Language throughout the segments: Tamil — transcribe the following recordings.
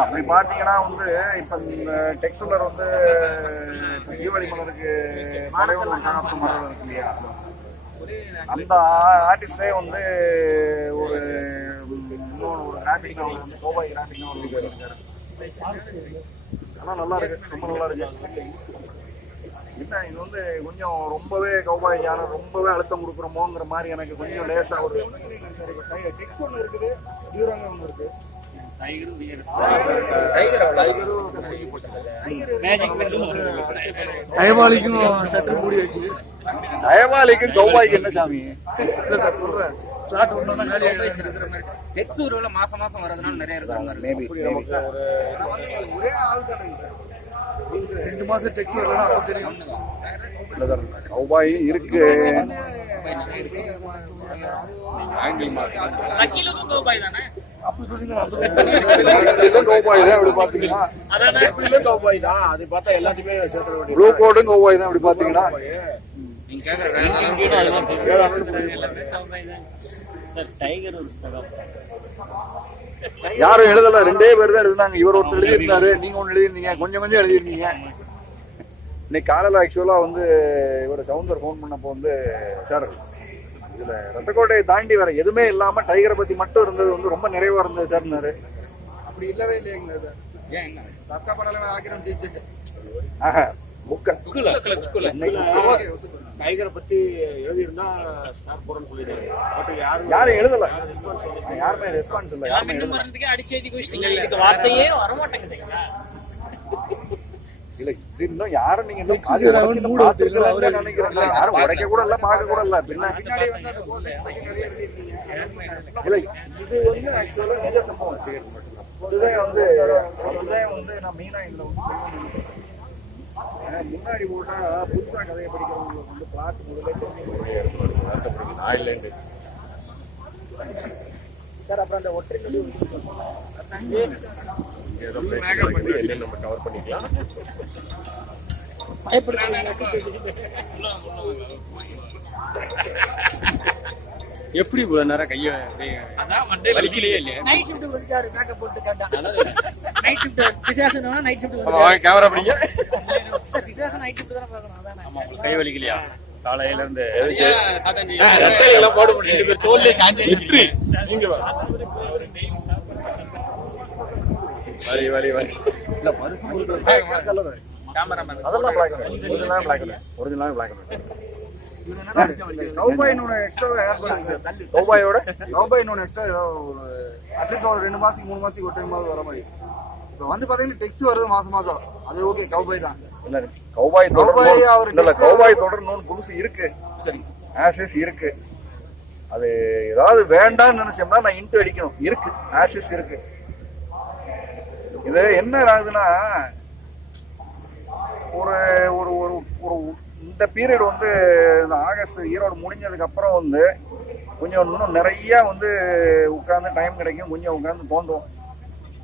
அப்படி பாத்தீங்கன்னா வந்து இப்ப இந்த டெக்ஸ்டலர் வந்து தீபாவளி மலருக்கு தலைவர் சகாப்தம் மரம் இருக்கு இல்லையா, அந்த ஆர்டிஸ்டே வந்து ஒரு இன்னொன்று ஒரு கிராஃபிக் நாவல் கோபாய் கிராஃபிக் நாவல் பண்ணியிருக்காரு. ஆனால் நல்லா இருக்கு, ரொம்ப நல்லா இருக்கு. என்ன இது வந்து கொஞ்சம் ரொம்பவே கௌபாய் யாரும் ரொம்பவே அழுத்தம் கொடுக்குறோமோங்கிற மாதிரி எனக்கு கொஞ்சம் லேசா ஒரு டெக்ஸ் ஒன்று இருக்குது, டியூராங்க ஒன்று இருக்கு. தயவாளிக்கும் சற்று மூடி வச்சு தயவாளிக்கும் கௌபாய்க்கு என்ன சாமி மாசம் மாசம் வரதுனால நிறைய இருக்காங்க. ஒரே ஆள் தானே 2 மாசம் டெக்ஸ் தெரியும். கௌபாய் இருக்கு. ப்ளூ கோடும் கௌபாய் தான் அப்படி பாத்தீங்கன்னா. யாரும் எழுதல, 2 பேர் தான் எழுதினாங்க. இவர் ஒருத்தர் எழுதியிருந்தாரு, நீங்க ஒண்ணு எழுதிருந்தீங்க, கொஞ்சம் கொஞ்சம் எழுதிருந்தீங்க. இன்னைக்கு காலையில் ஆக்சுவலா வந்து இவர் சவுந்தர் போன் பண்ணப்போ வந்து, சார் இதுல ரத்தக்கோட்டையை தாண்டி வேற எதுவுமே இல்லாம டைகரை பத்தி மட்டும் இருந்தது வந்து ரொம்ப நிறைவா இருந்தது சார்னாரு. அப்படி இல்லவே இல்லைங்க. ரத்த படல ஆக்கிரம் ஜெயிச்சு டைகரை பத்தி எழுதியிருந்தா சார் போறேன்னு சொல்லிடுறாரு. பட் யாரும் எழுதல, யாருமே ரெஸ்பான்ஸ் இல்ல. அடிச்சு எழுதி குடிச்சிட்டீங்க, இதுக்கு வார்த்தையே வரமாட்டேங்குது. இல்ல இது இன்னும் யாரும் நீங்க நினைக்கிறீங்க, யாரும் உடைக்க கூட இல்ல, பார்க்க கூட இல்ல. பின்னாடி வந்து அந்த கோசஸ் பத்தி நிறைய எழுதிருக்கீங்க. இல்ல இது வந்து ஆக்சுவலா நிஜ சம்பவம். இதுதான் வந்து நான் மெயினா இதுல வந்து முன்னாடி போட்டா புதுசா கதையை படிக்கிறவங்களுக்கு வந்து பிளாட் முதலே தெரிஞ்சு சார். அப்புறம் அந்த ஒற்றை கவர் பண்ணிக்கலாம். எப்படி இவ்வளவு நேரம் கைய வலிக்கலையே இல்லையா? நைட் ஷிஃப்ட் வந்துட்டாரு, மேக்கப் போட்டு காட்டா. நைட் ஷிஃப்ட் பிசாசனா நைட் ஷிஃப்ட் கேமரா பிடிங்க. பிசாச நைட் ஷிஃப்ட் தான பார்க்கணும். அதான் ஆமா, உங்களுக்கு கை வலிக்கலையா? காலையில இருந்து சாதாரண எல்லாம் போட முடியல. தோல்ல சாஞ்சி நீங்க வலி இல்ல பரிசு கலர் கேமராமேன் அதெல்லாம் பிளாக் ஒரிஜினல் பிளாக். கௌபாயினோட எக்ஸ்ட்ரா ஆட் பண்ணுங்க சார். கௌபாயினோட எக்ஸ்ட்ரா ஏதோ ஒரு அட்லீஸ்ட் ஒரு 2 மாசத்துக்கு 3 மாசத்துக்கு ஒரு டைம் வர மாதிரி. இப்போ வந்து பாத்தீங்கன்னா டெக்ஸ் வருது மாசம் மாசம், அது ஓகே. கௌபாய் தான் இல்ல, கௌபாய் தொடர் இன்னொன்னு புதுசு இருக்கு. சரி, ஆசிஸ் இருக்கு. அது ஏதாவது வேண்டாம்னு நினைச்சோம்னா நான் இன்ட்டு அடிக்கணும். இருக்கு, ஆசிஸ் இருக்கு. இது என்ன ஆகுதுன்னா ஒரு ஒரு ஒரு இந்த பீரியட் வந்து இந்த ஆகஸ்ட் ஈரோடு முடிஞ்சதுக்கு அப்புறம் வந்து கொஞ்சம் இன்னும் நிறைய வந்து உட்காந்து டைம் கிடைக்கும், கொஞ்சம் உட்காந்து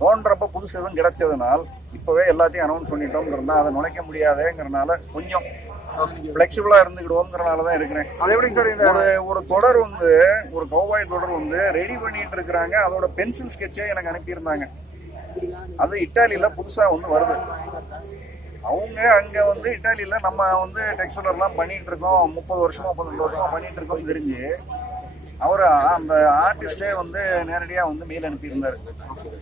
தோன்றப்ப புதுசு எதுவும் கிடைச்சதுனால் இப்பவே எல்லாத்தையும் அனௌன்ஸ் பண்ணிட்டோம்ங்கிறதா அதை நுழைக்க முடியாதேங்கிறனால கொஞ்சம் ஃபிளெக்சிபிளா இருந்துக்கிடுவோங்கிறனாலதான் இருக்கிறேன். அது எப்படி சார் இந்த ஒரு தொடர் வந்து ஒரு கௌபாய் தொடர் வந்து ரெடி பண்ணிட்டு இருக்கிறாங்க. அதோட பென்சில் ஸ்கெட்சே எனக்கு அனுப்பியிருந்தாங்க. அது இட்டாலியில புதுசா வந்து வருது. அவங்க அங்க வந்து இட்டாலியில நம்ம வந்து டெக்ஸ்டைலர்லாம் பண்ணிட்டு இருக்கோம், 30 வருஷமா 32 வருஷமா பண்ணிட்டு இருக்கோம் தெரிஞ்சு அவர் அந்த ஆர்டிஸ்டே வந்து நேரடியா வந்து மெயில் அனுப்பியிருந்தாரு.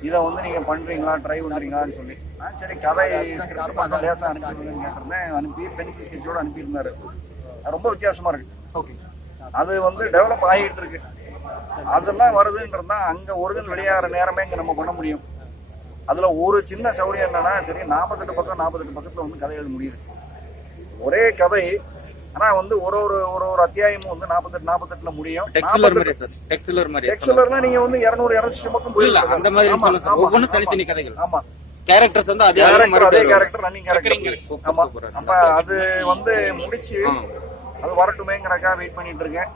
இதை வந்து நீங்க பண்றீங்களா, ட்ரை பண்றீங்களான்னு சொல்லி. சரி கதை ஸ்கிரிப்ட் மட்டும் லேசா அனுப்பிடுங்கன்னு கேட்டிருந்தேன். அனுப்பி பென்சில் ஸ்கெட்சோட அனுப்பியிருந்தாரு. ரொம்ப வித்தியாசமா இருக்கு. ஓகே, அது வந்து டெவலப் ஆகிட்டு இருக்கு. அதெல்லாம் வருதுன்றதா அங்க ஒரிஜினல் வெளியாகிற நேரமே இங்க நம்ம பண்ண முடியும். அதுல ஒரு சின்ன சௌரியம் என்னன்னா, சரி 48 பக்கத்துல வந்து கதை எழுத முடியுது. ஒரே கதை, ஆனா வந்து ஒரு அத்தியாயமும் வந்து 48ல முடியும். டெக்ஸ்டைலர்னா நீங்க வந்து 200 பக்கம் போயிடலாம். அந்த மாதிரி ஒவ்வொன்றும் தனித்தனி கதைகள். ஆமா, கேரக்டர்ஸ் வந்து அதே கேரக்டர் ரன்னிங் கேரக்டர். ஆமா, அப்ப அது வந்து முடிச்சு அது வரட்டுமேங்கறக்கா வெயிட் பண்ணிட்டு இருக்கேன்.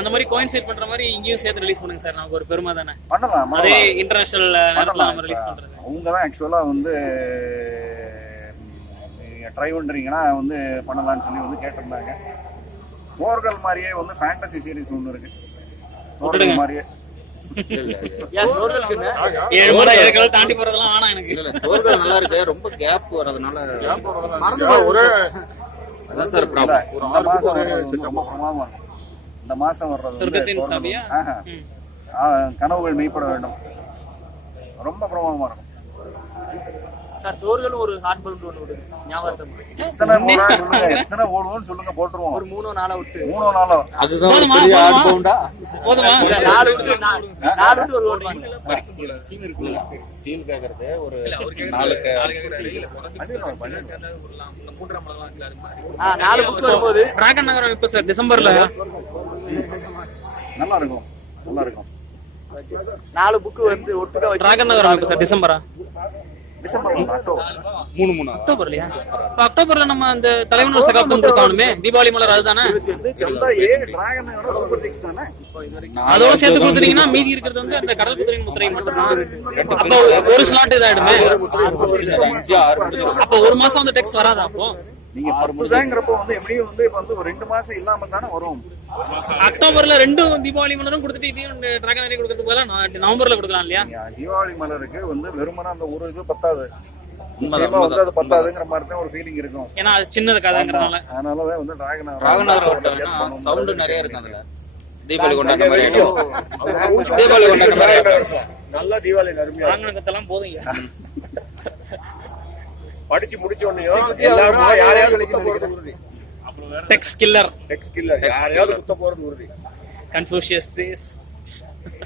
அந்த மாதிரி கோயின்சைட் பண்ற மாதிரி இங்கேயும் சேர்த்து ரிலீஸ் பண்ணுங்க சார். நமக்கு ஒரு பெருமை தானே. பண்ணலாம், அதே இன்டர்நேஷனல் நேரத்துல நம்ம ரிலீஸ் பண்றது. அவங்க தான் ஆக்சுவலா வந்து ட்ரை பண்றீங்கன்னா வந்து பண்ணலாம்னு சொல்லி வந்து கேட்டிருந்தாங்க. தோர்கள் மாதிரியே வந்து ஃபேண்டசி சீரிஸ் ஒன்று இருக்கு. தோர்கள் மாதிரியே ஏன் தோர்களுக்கு என்ன? 7 முறை 7 கலர் தாண்டி போறதெல்லாம் வேணாம் எனக்கு. இல்ல தோள்கள் நல்லா இருக்கு, ரொம்ப கேப் வரதுனால மறந்து போகுது. ஒரு அதான் சார் இல்ல, ப்ராப்ளம். இந்த மாசம் வர்றது வந்து ரொம்ப பிரமாதமா இருக்கும். இந்த மாசம் வர்றது வந்து சொர்க்கத்தின் சாவியா? ஆஹா. கனவுகள் மெய்ப்பட வேண்டும், ரொம்ப பிரமாதமா இருக்கும். சார் தோர்கள் ஒரு ஹார்ட் பல்ப் ஒன்று விடுது ஞாபகம். எத்தனை முறை சொல்லுங்க, எத்தனை ஓடுவோம்னு சொல்லுங்க, போட்டுருவோம். ஒரு 3-4 விட்டு 3-4 அதுதான் ஒரு போதுமா, பெரிய போதுமா? ஆட் பவுண்டா. போதுமா? 4 விட்டு 4 விட்டு ஒரு ஓடுவாங்க. ஸ்டீல் கேக்குறது ஒரு ஆ 4 புக் வரும்போது டிராகன் நகரம் இப்ப சார் டிசம்பர்ல நல்லா இருக்கும், நல்லா இருக்கும். 4 புக் வந்து ஒட்டுக்கா வச்சு டிராகன் நகரம் இப்ப சார் டிசம்பரா? December October. 3 அக்டோபர் இல்லையா? இப்ப அக்டோபர்ல நம்ம அந்த தலைவன் ஒரு சகாப்தம் கொடுக்கணுமே, தீபாவளி மலர் அதுதானே? சந்தா ஏ டிராகன் சூப்பர் சிக்ஸ் தானே. அதோட சேர்த்து கொடுத்துட்டீங்கன்னா மீதி இருக்கிறது வந்து அந்த கடல் குதிரை முத்திரை மட்டும் தான். அப்ப ஒரு ஸ்லாட் இதாயிடுமே. அப்ப ஒரு மாசம் வந்து டெக்ஸ் வராதா? அப்போ நீங்க 10 தாங்கிறப்போ வந்து எப்படியும் வந்து இப்ப வந்து ஒரு 2 மாசம் இல்லாம தானே வரும். அக்டோபர்ல 2 தீபாவளி மலரும் கொடுத்துட்டு இதையும் டிராகன் நகரம் கொடுக்கறதுக்கு பதிலா நவம்பர்ல கொடுக்கலாம் இல்லையா? நீங்க தீபாவளி மலருக்கு வந்து வெறுமனே அந்த ஒரு இது பத்தாது. உண்மைதான், நிச்சயமா வந்து அது பத்தாதுங்கிற மாதிரி தான் ஒரு ஃபீலிங் இருக்கும். ஏன்னா அது சின்னது கதைங்கிறதுனால. அதனாலதான் வந்து டிராகன் ராகநகர் ஓட்டம்னா சவுண்ட் நிறைய இருக்கு அதுல. தீபாவளி கொண்டாடுற மாதிரி தீபாவளி கொண்டாடுற மாதிரி நல்ல தீபாவளி அருமையா ராங்கனகத்தெல்லாம் போதுங்க. படிச்சு முடிச்ச உடனேயும் எல்லாரும் யாரையாவது குத்த போறது உறுதி. டெக்ஸ் கில்லர் டெக்ஸ் கில்லர் யாரையாவது குத்த போறது உறுதி. கன்ஃபியூஷியஸ் சேஸ்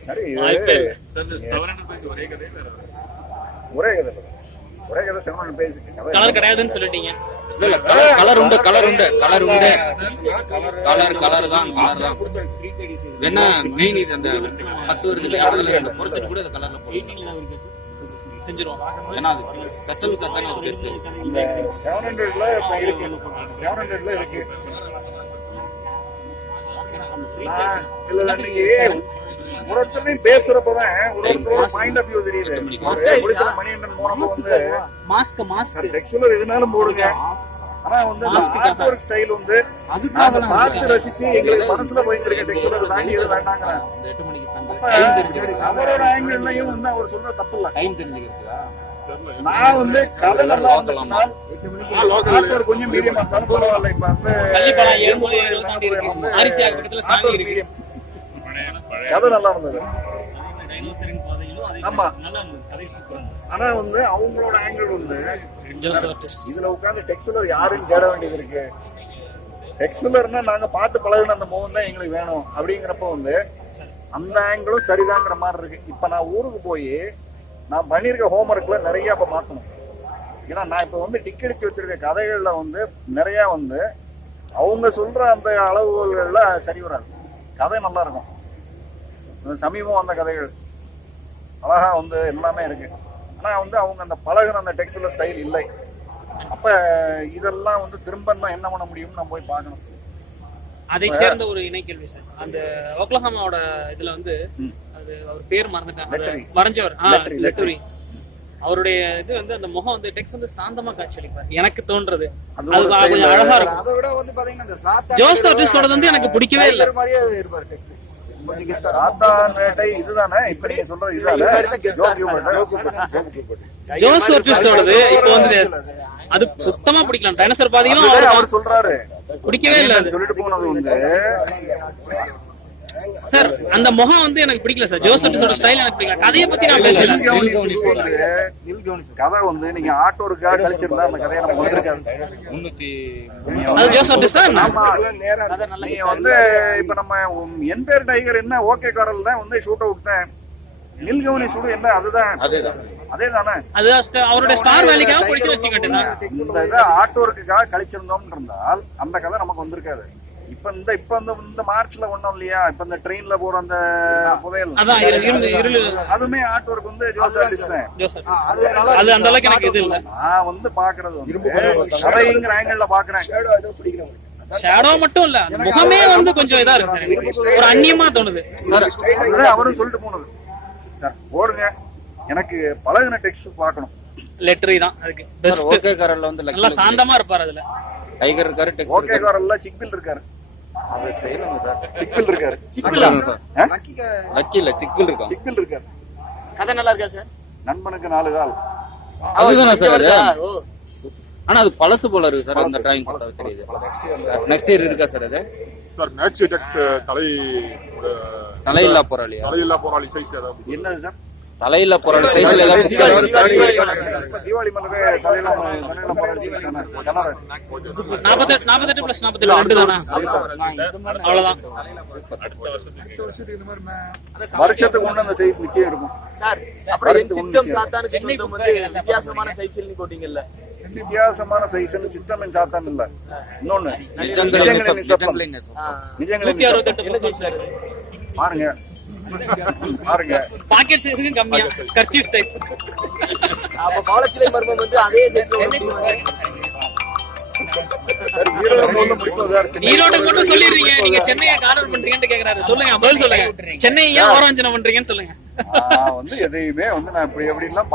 சரி, வாய்ப்பே ஒரே கதை ஒரே கதை 700 பேஜ் கதை. கலர் கிடையாதுன்னு சொல்லிட்டீங்க. இல்ல கலர் உண்டு கலர் தான் என்ன மெயின் இது அந்த 10 வருது அதுல ரெண்டு பொறுத்துட்டு கூட அந்த கலர்ல போடுங்க செஞ்சிருவோம். ஏன்னா அது ஸ்பெஷலுக்கு தானே ஒரு இருக்கு. இந்த 700ல இப்ப இருக்கு, 700ல இருக்கு. இல்ல இன்னைக்கு ஒரு ஒருத்தரையும் பேசுறப்பதான் ஒரு ஒருத்தரோட பாயிண்ட் ஆஃப் வியூ தெரியுது. மணிகண்டன் போனப்போ வந்து மாஸ்க் டெக்ஸ்டுலர் எதுனாலும் போடுங்க, ஆனா வந்து ஆர்ட் ஒர்க் ஸ்டைல் வந்து நாங்க பார்த்து ரசிச்சு எங்களுக்கு மனசுல போயிருக்க டெக்ஸ்டுலர் தாண்டி எது வேண்டாங்கிறேன். 8 மணிக்கு சண்டை அவரோட ஆங்கிள்லயும் வந்து அவர் சொல்ற தப்பு இல்ல. டைம் தெரிஞ்சுக்கிறதுக்கா நான் வந்து கதை நல்லா இருந்துச்சுன்னா ஆர்ட் ஒர்க் கொஞ்சம் மீடியமா இருந்தாலும் பரவாயில்ல. இப்ப வந்து கள்ளிப்பழம் 7 மணி 7 தாண்டி இருக்கு. அரிசி பக்கத்துல சாமி இருக்கு. மீடியம் கதை நல்லா இருந்தது. ஆமா, ஆனா வந்து அவங்களோட ஆங்கிள் வந்து இதுல உட்கார்ந்து டெக்ஸ்டுலர் யாருன்னு தேட வேண்டியது இருக்கு. டெக்ஸ்டுலர்னா நாங்க பார்த்து பழகுன அந்த முகம் தான் எங்களுக்கு வேணும் அப்படிங்கிறப்ப வந்து அந்த ஆங்கிளும் சரிதாங்கிற மாதிரி இருக்கு. இப்ப நான் ஊருக்கு போய் நான் பண்ணியிருக்க ஹோம்ஒர்க்ல நிறைய இப்ப மாத்தணும். ஏன்னா நான் இப்ப வந்து டிக்கெடிச்சு வச்சிருக்க கதைகள்ல வந்து நிறைய வந்து அவங்க சொல்ற அந்த அளவுகள்ல சரி வராது. கதை நல்லா இருக்கும். சமீபம் வந்த கதைகள் அழகா வந்து எல்லாமே இருக்கு. ஆனா வந்து அவங்க அந்த பழகுன அந்த டெக்ஸ்டுலர் ஸ்டைல் இல்லை. அப்ப இதெல்லாம் வந்து திரும்ப என்ன பண்ண முடியும்னு நான் போய் பார்க்கணும். அதை சேர்ந்த ஒரு இணை கேள்வி சார். அந்த ஒக்லஹாமாவோட இதுல வந்து அது அவர் பேர் மறந்துட்டாங்க, வரைஞ்சவர் லெட்டுரி. அவருடைய இது வந்து அந்த முகம் வந்து டெக்ஸ்ட் வந்து சாந்தமா காட்சியளிப்பார் எனக்கு தோன்றது. அது கொஞ்சம் அழகா இருக்கும். அதை விட வந்து பாத்தீங்கன்னா இந்த சாத்தா ஜோஸ் ஆர்டிஸ்டோட வந்து எனக்கு பிடிக்கவே இல்லை. மாதிரியே இருப்பாரு டெக்ஸ்ட். இதுதானே இப்ப நீங்க சொல்றது இதுதானே ஜோஸ் ஆர்டிஸ்டோடது இப்போ வந்து அது சுத்தமா பிடிக்கலாம். டைனோசர் பாதிகளும் அவர் சொல்றாரு பிடிக்கவே இல்லை. சொல்லிட்டு போனது வந்து சார் அந்த முகம் வந்து எனக்கு பிடிக்கல சார். ஜோஸ் ஆர்டிஸ்டோட ஸ்டைல் எனக்கு பிடிக்கல. கதையை பத்தி நான் பேசல. கதை வந்து நீங்க ஆட்டோருக்காக கழிச்சிருந்தா அந்த கதையை நம்ம வந்திருக்காது. அது ஜோஸ் ஆர்டிஸ்ட் சார். ஆமா, நீங்க வந்து இப்ப நம்ம என் பேர் டைகர் என்ன ஓகே காரல் தான் வந்து ஷூட் அவுட் தான். நில்கவுனி சுடு என்ன அதுதான் அதேதானே. அது அவருடைய ஸ்டார் வேலைக்காக பிடிச்சு வச்சுக்கிட்டு இந்த இதை ஆட்டோருக்காக கழிச்சிருந்தோம் இருந்தால் அந்த கதை நமக்கு வந்திருக்காது. இப்ப இந்த மார்ச்ல ஒண்ணும் இல்லையா, இப்ப இந்த ட்ரெயின்ல போற அந்த புதையல் அதுமே ஆர்ட் ஒர்க் வந்து ஜோஸ் ஆர்டிஸ்ட். அது அந்த அளவுக்கு எனக்கு இது இல்ல. நான் வந்து பாக்குறது வந்து கதைங்கிற ஆங்கிள் பாக்குறேன். ஷேடோ மட்டும் இல்ல, முகமே வந்து கொஞ்சம் இதா இருக்கு சார். எனக்கு ஒரு அந்நியமா தோணுது. அவரும் சொல்லிட்டு போனது சார் போடுங்க, எனக்கு பழகுன டெக்ஸ்ட் பார்க்கணும். லெட்டரி தான் அதுக்கு பெஸ்ட். ஓகே காரல்ல வந்து நல்லா சாந்தமா இருப்பார். அதுல டைகர் இருக்காரு, ஓகே காரல்ல சிக்பில் இருக்காரு. அதை செய்யலாங்க சார். சிக்கல் இருக்காரு. சிக்கல் சார். லக்கிக்கு லக்கி இல்ல சிக்கல் இருக்கா? சிக்கல் இருக்காரு. கதை நல்லா இருக்கா சார்? நண்பனுக்கு 4 கால். அதுதானே சார் அது? ஓ ஆனா அது பழசு போல இருக்கு சார். அந்த டிராயிங் பார்த்தா தெரியுது. நெக்ஸ்ட் இயர் இருக்கா சார் அது? சார் மேட்ச் டெக்ஸ் தலையில்லா போராளியா? தலையில்லா போராளி சைஸ் ஏதாவது என்னது சார்? தலையில்லா போராளி சைஸ்ல ஏதாவது இப்ப தீபாவளி மலரே தலையெல்லாம் போராடி கலர். 48 + 48 2 தானா? அவ்வளவுதான். வருஷத்துக்கு ஒண்ணு அந்த சைஸ் நிச்சயம் இருக்கும். சார் அப்புறம் என் சித்தம் சாத்தானுக்கு சொந்தம் வந்து வித்தியாசமான சைஸ்ல போட்டீங்கல்ல. வித்தியாசமான சைஸ்னு சித்தம் சாத்தான் இல்ல. இன்னொன்னு நிஜங்களின் நிஜங்களின் நிஜங்களின் 168 என்ன சைஸ் சார்? பாருங்க பாருங்க. பாக்கெட் சைஸ்க்கு கம்மியா கர்ச்சீஃப் சைஸ். அப்ப பாலச்சிலை மர்மம் வந்து அதே சைஸ்ல வந்துருவாங்க. சார் ஈரோடு முதல்ல முடிக்கும் சார். ஈரோட்டுக்கு மட்டும் சொல்லிடுறீங்க. நீங்க சென்னையை கார்னர் பண்றீங்கன்னு கேக்குறாரு. சொல்லுங்க, பதில் சொல்லுங்க. சென்னை ஏன் ஓரவஞ்சனம் பண்றீங்கன்னு சொல்லுங்க. வந்து எதையுமே வந்து நான் இப்படி எப்படிலாம்